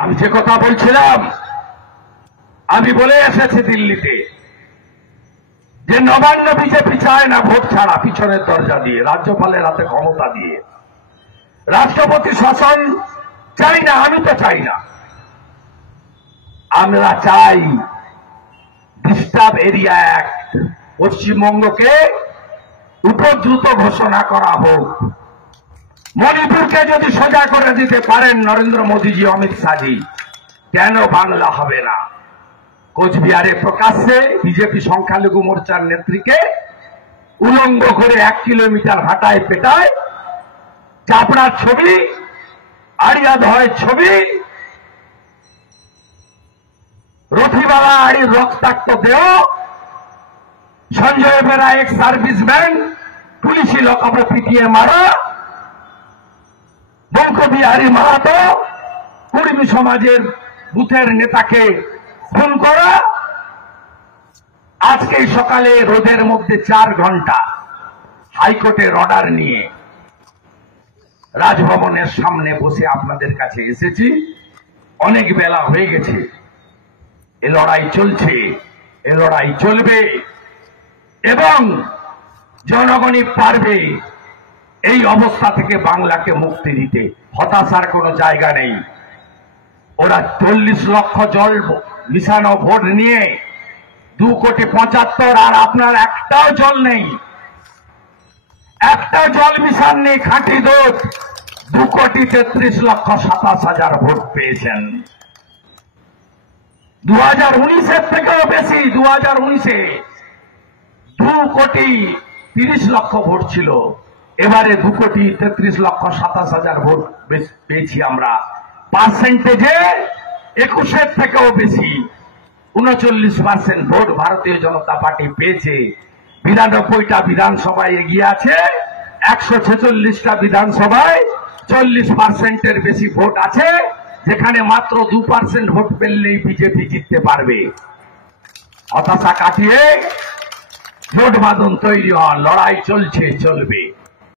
আমি যে কথা বলছিলাম, আমি বলে এসেছি দিল্লিতে যে নবান্ন বিজেপি চায় না ভোট ছাড়া, পিছনের দরজা দিয়ে, রাজ্যপালের হাতে ক্ষমতা দিয়ে। রাষ্ট্রপতি শাসন চাই না, আমি তো চাই না। আমরা চাই ডিস্টার্ব এরিয়া অ্যাক্ট, পশ্চিমবঙ্গকে উপদ্রুত ঘোষণা করা হোক। মণিপুরকে যদি সোজা করে দিতে পারেন নরেন্দ্র মোদীজি, অমিত শাহজি, কেন বাংলা হবে না? কোচবিহারে প্রকাশ্যে বিজেপি সংখ্যালঘু মোর্চার নেত্রীকে উলঙ্গ করে 1 কিলোমিটার হাঁটায় পেটায়, চাপড়ার ছবি, আড়িয়াদহের ছবি, রথিবালা আড়ির রক্তাক্ত দেহ, সঞ্জয় বেরা এক সার্ভিসম্যান পুলিশি লকআপে পিটিয়ে মারা, বঙ্কবিহারী মাহাতো কুর্মী সমাজের বুথের নেতাকে খুন করা। আজকে সকালে রোদের মধ্যে 4 ঘন্টা হাইকোর্টের অর্ডার নিয়ে রাজভবনের সামনে বসে আপনাদের কাছে এসেছি। অনেক বেলা হয়ে গেছে, এ লড়াই চলছে, এ লড়াই চলবে এবং জনগণই পারবে এই অবস্থা থেকে বাংলাকে মুক্তি দিতে। হতাশার কোনো জায়গা নেই। ওরা 40 লক্ষ জল মিশানো ভোট নিয়ে 2,75,00,000, আর আপনার একটাও জল নেই, একটা জল মিশান নেই। খাঁটি দুধ 2,33,27,000 ভোট পেয়েছেন। 2019-এর থেকেও বেশি। 2019-এ 2,30,00,000 ভোট ছিল, এবারে 2,33,27,000 ভোট পেয়েছি আমরা। পার্সেন্টেজে 21-এর থেকেও বেশি, 39% ভোট ভারতীয় জনতা পার্টি পেয়েছে। 92টা বিধানসভায় এগিয়ে আছে, 146টা বিধানসভায় 40%-এর বেশি ভোট আছে, যেখানে মাত্র 2% ভোট পেলেই বিজেপি জিততে পারবে। হতাশা কাটিয়ে জোট বাঁধন তৈরি হন, লড়াই চলছে, চলবে।